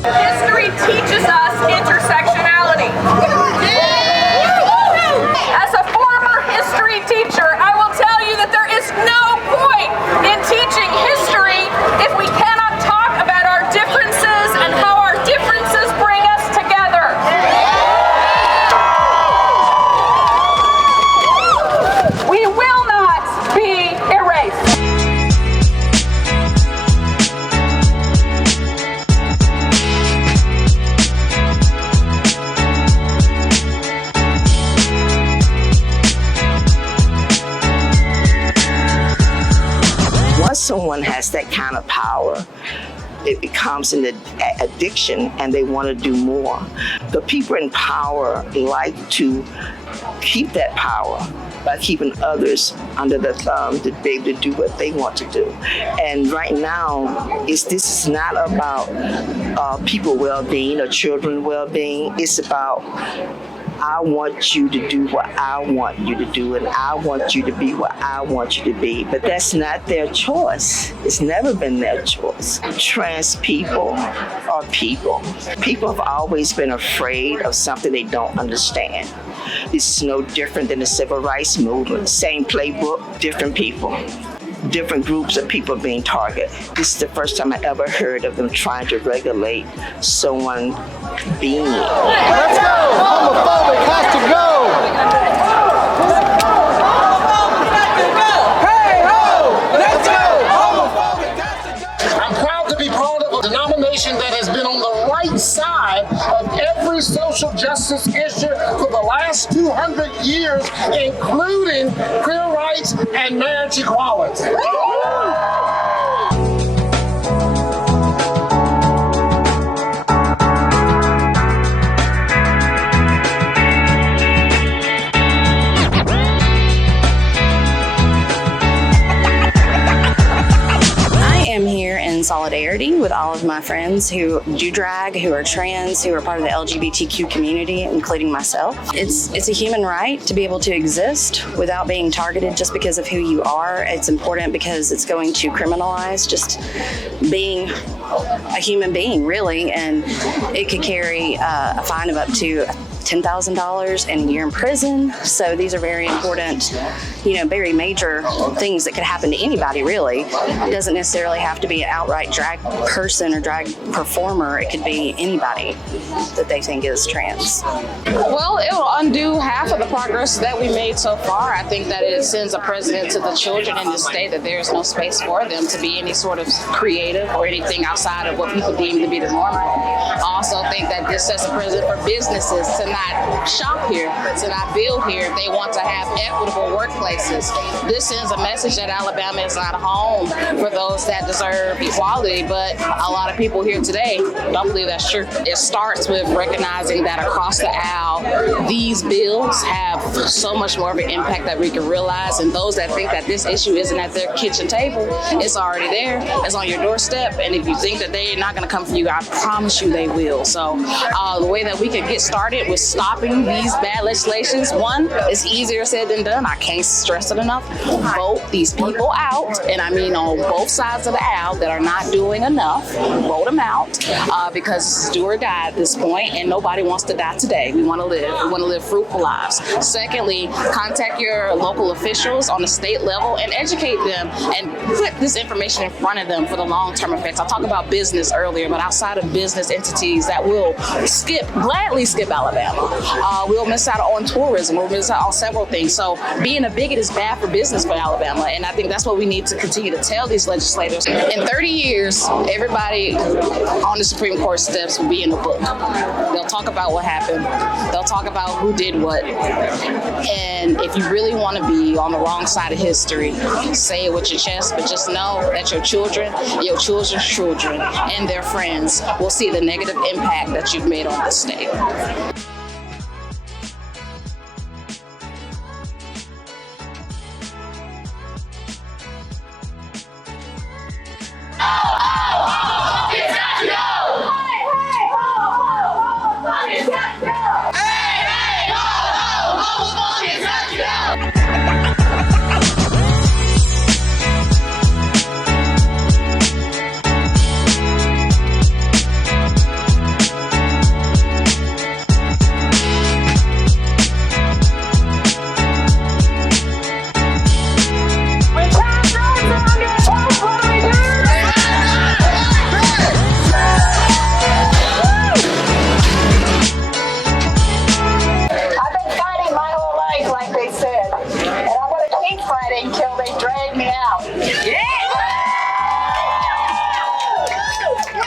History teaches us intersectionality. As a former history teacher, I will tell you that there is no point in teaching history if we cannot talk about our differences and how our differences bring us together. We will not be erased. Once someone has that kind of power, it becomes an addiction and they want to do more. The people in power like to keep that power by keeping others under the thumb to be able to do what they want to do. And right now, this is not about people well-being or children well-being. It's about I want you to do what I want you to do, and I want you to be what I want you to be. But that's not their choice. It's never been their choice. Trans people are people. People have always been afraid of something they don't understand. This is no different than the civil rights movement. Same playbook, different people. Different groups of people being targeted. This is the first time I ever heard of them trying to regulate someone being. Let's go! Homophobic has to go! Hey ho! Let's go! Homophobic has to go! I'm proud to be part of a denomination that has been on the right side of every social justice issue for the last 200 years, including queer rights and marriage equality. In solidarity with all of my friends who do drag, who are trans, who are part of the LGBTQ community, including myself. It's a human right to be able to exist without being targeted just because of who you are. It's important because it's going to criminalize just being a human being, really, and it could carry a fine of up to $10,000 and a year in prison. So these are very important, very major things that could happen to anybody, really. It doesn't necessarily have to be an outright drag person or drag performer. It could be anybody that they think is trans. Well, it will undo half of the progress that we made so far. I think that it sends a precedent to the children in this state that there is no space for them to be any sort of creative or anything outside of what people deem to be the normal. I also think that this sets a precedent for businesses to not shop here, to not build here if they want to have equitable workplaces. This sends a message that Alabama is not a home for those that deserve equality, but a lot of people here today don't believe that's true. It starts with recognizing that across the aisle, these bills have so much more of an impact that we can realize, and those that think that this issue isn't at their kitchen table, it's already there. It's on your doorstep, and if you think that they're not going to come for you, I promise you they will. So the way that we can get started with stopping these bad legislations, one, it's easier said than done. I can't stress it enough. Vote these people out, and I mean on both sides of the aisle that are not doing enough. Vote them out because it's do or die at this point, and nobody wants to die today. We want to live. We want to live fruitful lives. Secondly, contact your local officials on the state level and educate them and put this information in front of them for the long-term effects. I talked about business earlier, but outside of business entities that will gladly skip Alabama. We'll miss out on tourism. We'll miss out on several things. So being a bigot is bad for business for Alabama, and I think that's what we need to continue to tell these legislators. In 30 years, everybody on the Supreme Court steps will be in the book. They'll talk about what happened. They'll talk about who did what. And if you really want to be on the wrong side of history, say it with your chest, but just know that your children, your children's children, and their friends will see the negative impact that you've made on the state. me out. And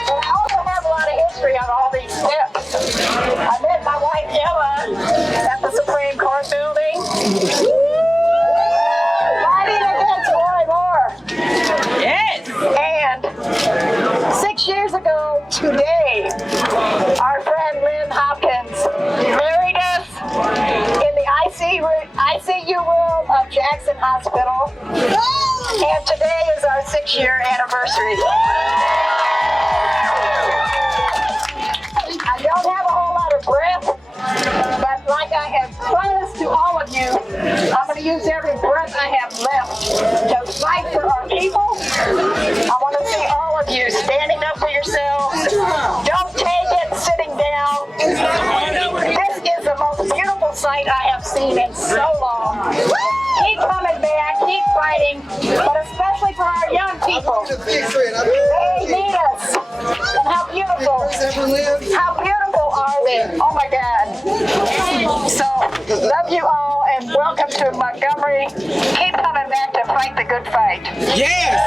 I also have a lot of history on all these steps. I met my wife Ella at the Supreme Court building, fighting against Roy Moore. Yes. And 6 years ago today, our friend Lynn Hopkins married us in the ICU room of Jackson Hospital. And today is our 6-year anniversary. I don't have a whole lot of breath, but like I have promised to all of you, I'm going to use every breath I have left to fight for our people. I want to see all of you standing up for yourselves. Don't take it sitting down. This is the most beautiful sight I have seen in so long. Keep coming back, keep fighting, but especially for our young people. They need us. And how beautiful are they? Oh my God. So, love you all and welcome to Montgomery. Keep coming back to fight the good fight. Yes!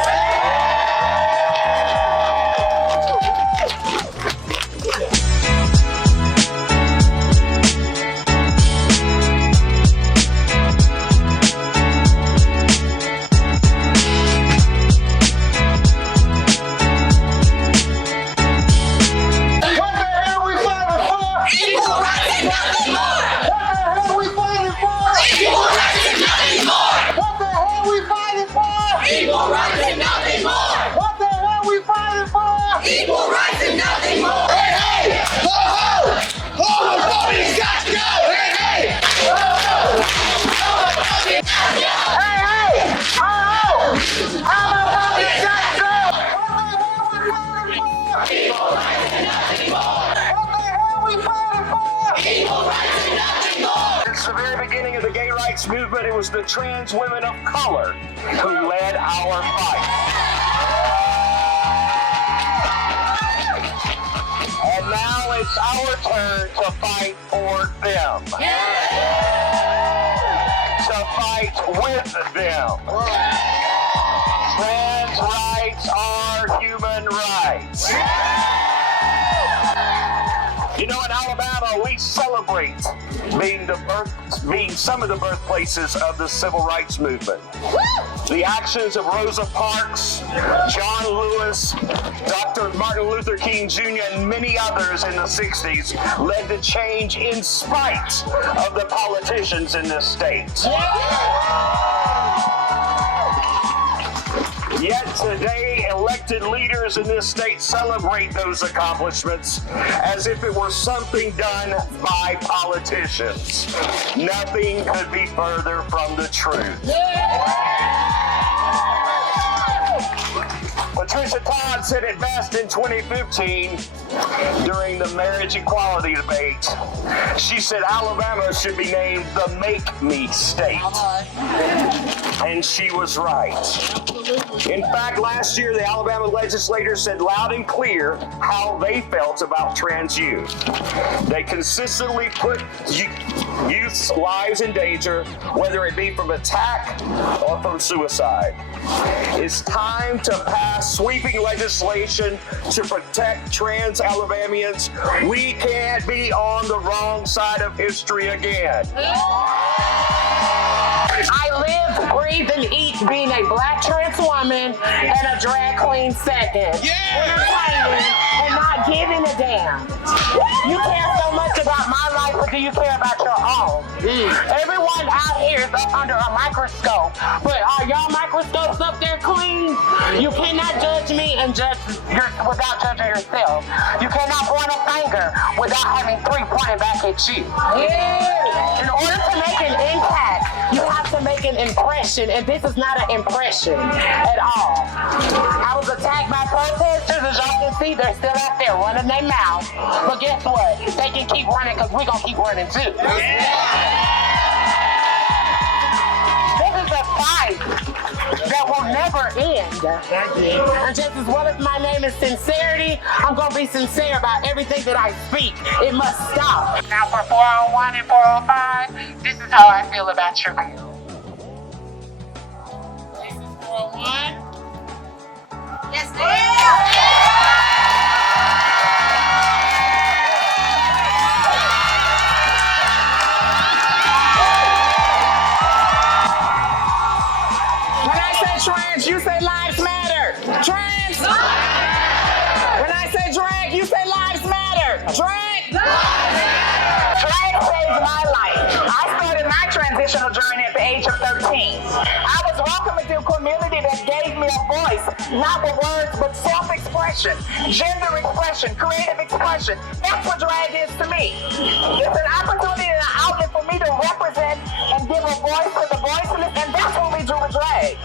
Since the very beginning of the gay rights movement, it was the trans women of color who led our fight. And now it's our turn to fight for them. To fight with them. Trans rights are human rights. You know, in Alabama, we celebrate being some of the birthplaces of the civil rights movement. The actions of Rosa Parks, John Lewis, Dr. Martin Luther King Jr., and many others in the 60s led to change in spite of the politicians in this state. Yet today, elected leaders in this state celebrate those accomplishments as if it were something done by politicians. Nothing could be further from the truth. Patricia Todd said it best in 2015 during the marriage equality debate. She said Alabama should be named the Make Me State. And she was right. In fact, last year, the Alabama Legislature said loud and clear how they felt about trans youth. They consistently put youth's lives in danger, whether it be from attack or from suicide. It's time to pass sweeping legislation to protect trans Alabamians. We can't be on the wrong side of history again. I live, breathe, and eat being a black trans woman and a drag queen second. Entertaining and not giving a damn. You care so much about my life, but do you care about your own? Everyone out here is up under a microscope, but are y'all microscopes up there clean? You cannot judge me and without judging yourself. You cannot point a finger without having three pointing back at you. In order to make an impact, you have to make an impression, and this is not an impression at all. I was attacked by protesters. As y'all can see, they're still out there running their mouth. But guess what? They can keep running because we're going to keep running too. This is a fight that will never end. And just as well as my name is sincerity, I'm going to be sincere about everything that I speak. It must stop. Now for 401 and 405, this is how I feel about your bill. This is 401 trans, you say lives matter. Trans. When I say drag, you say lives matter. Drag. Drag saved my life. I started my transitional journey at the age of 13. I was welcomed into a community that gave me a voice, not with words, but self-expression, gender expression, creative expression. That's what drag is to me. It's an opportunity and an outlet for me to represent and give a voice to the voiceless, and that's what we do with drag.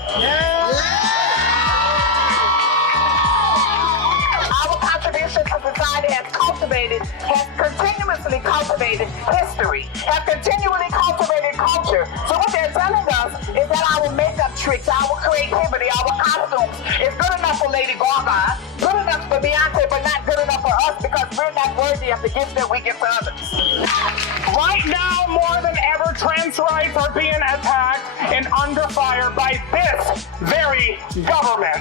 Our contribution to society has continuously cultivated history, has continually cultivated culture. So what they're telling us is that our makeup tricks, our creativity, our costumes is good enough for Lady Gaga, good enough for Beyonce, but not good enough for us because we're not worthy of the gifts that we give to others. Right now, more than ever, trans rights are being attacked and under fire by this very government.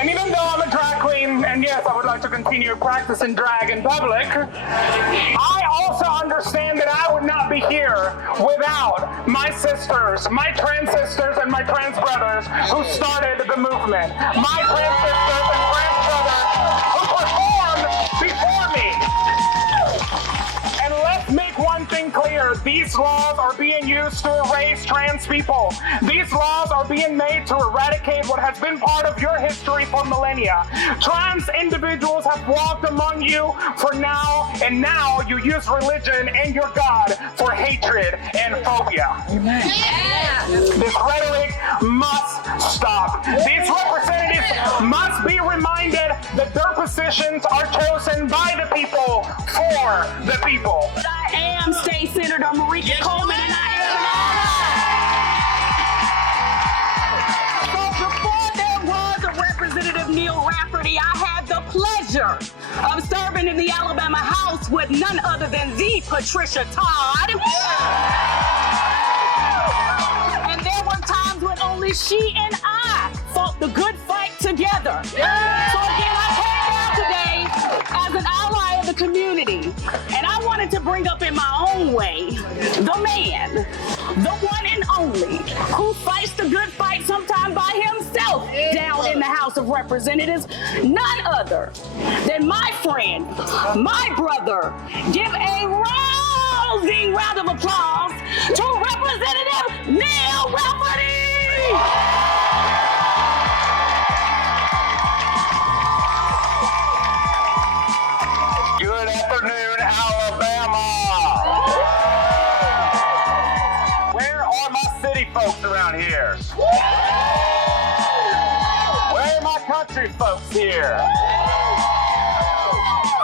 And even though I'm a drag queen, and yes, I would like to continue practicing drag in public, I also understand that I would not be here without my sisters, my trans sisters and my trans brothers who started the movement. My trans sisters and trans brothers who performed before me. And let's make one thing clear. These laws are being used to erase trans people. These laws are being made to eradicate what has been part of your history for millennia. Trans individuals have walked among you for now, and now you use religion and your God for hatred and phobia. Amen. Yeah. This rhetoric must stop. These representatives must be reminded that their positions are chosen by the people for the people. I am State Senator Marika Coleman, and I am So before there was a Representative Neil Rafferty, I had the pleasure of serving in the Alabama House with none other than the Patricia Todd. And there were times when only she and I fought the good fight together. So again, I came down today as an ally of the community, and I wanted to bring up in my own way the man, the one and only, who fights the good fight sometimes by himself down in the House of Representatives, none other than my friend, my brother. Give a rousing round of applause to Representative Neil Rafferty! Good afternoon, Alabama. Where are my city folks around here? Where are my country folks here?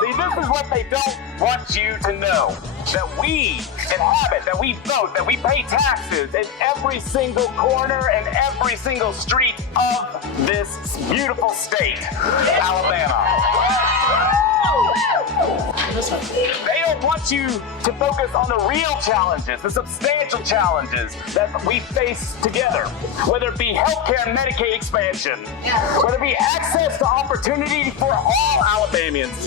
See, this is what they don't want you to know. That we inhabit, that we vote, that we pay taxes in every single corner and every single street of this beautiful state, Alabama. They don't want you to focus on the real challenges, the substantial challenges that we face together, whether it be healthcare and Medicaid expansion, whether it be access to opportunity for all Alabamians,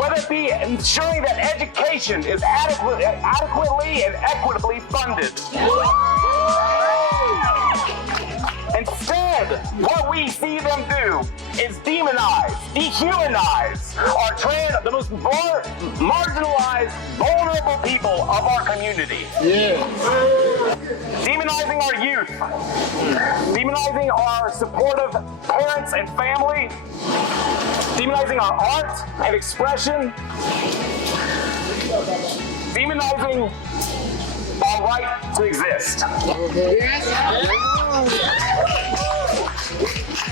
whether it be ensuring that education is adequately and equitably funded. Instead, what we see them do is demonize, dehumanize the most marginalized, vulnerable people of our community. Demonizing our youth, demonizing our supportive parents and family, demonizing our art and expression, demonizing our right to exist.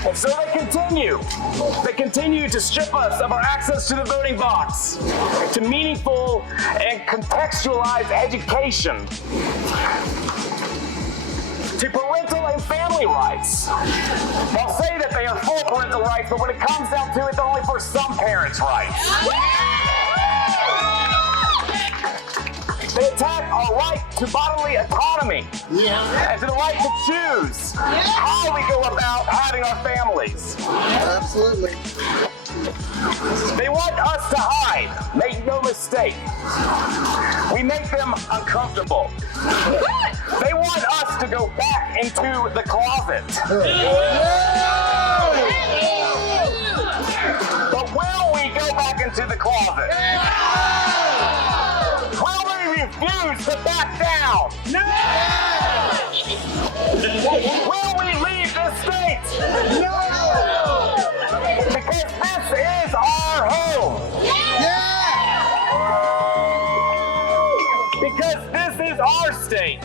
And so they continue to strip us of our access to the voting box, to meaningful and contextualized education, to parental and family rights. They'll say that they are full parental rights, but when it comes down to it, they're only for some parents' rights. They attack our right to bodily autonomy and to the right to choose how we go about having our families. Absolutely. They want us to hide. Make no mistake. We make them uncomfortable. They want us to go back into the closet. But will we go back into the closet? Will we refuse to back down? Will we leave this state? No! Because this is our home. Because this is our state.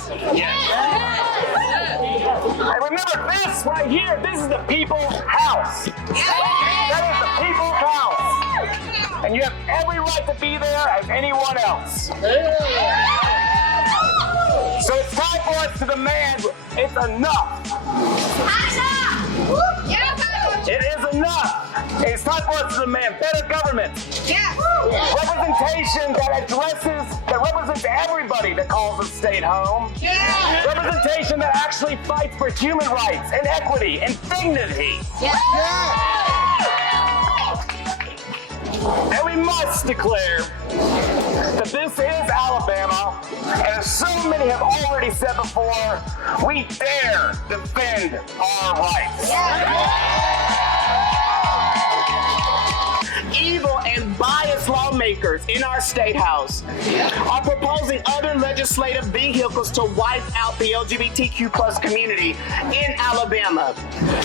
And remember this right here, this is the people's house. That is the people's house. And you have every right to be there as anyone else. So it's time for us to demand it's enough. It is enough. It's time for us to demand better government. Representation that represents everybody that calls the state home. Representation that actually fights for human rights and equity and dignity. And we must declare that this is Alabama, and as so many have already said before, we dare defend our rights. Evil and biased lawmakers in our state house are proposing other legislative vehicles to wipe out the LGBTQ plus community in Alabama.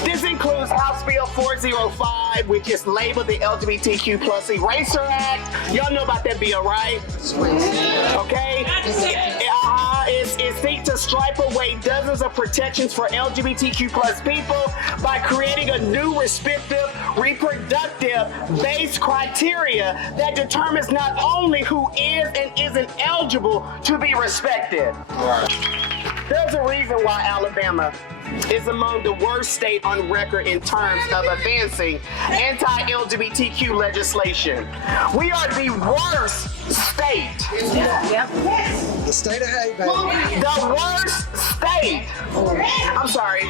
This includes House Bill 405, which is labeled the LGBTQ plus Eraser Act. Y'all know about that bill, right? Okay? It seeks to stripe away dozens of protections for LGBTQ plus people by creating a new restrictive, reproductive-based criteria that determines not only who is and isn't eligible to be respected. There's a reason why Alabama is among the worst states on record in terms of advancing anti-LGBTQ legislation. We are the worst state. The state of hate, baby. The worst state. I'm sorry.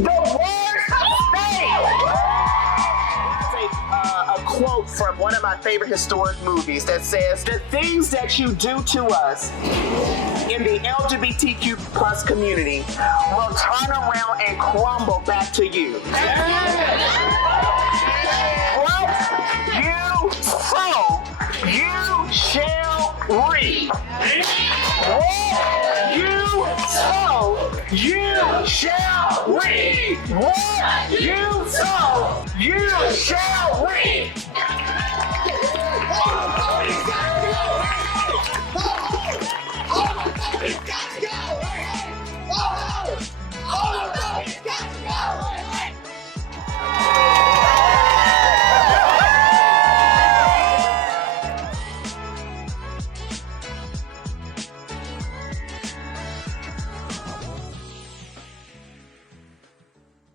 The worst state. A quote from one of my favorite historic movies that says, "The things that you do to us in the LGBTQ plus community will turn around and crumble back to you." What you sow, you shall reap. What you sow, you shall reap. What you sow, you shall reap.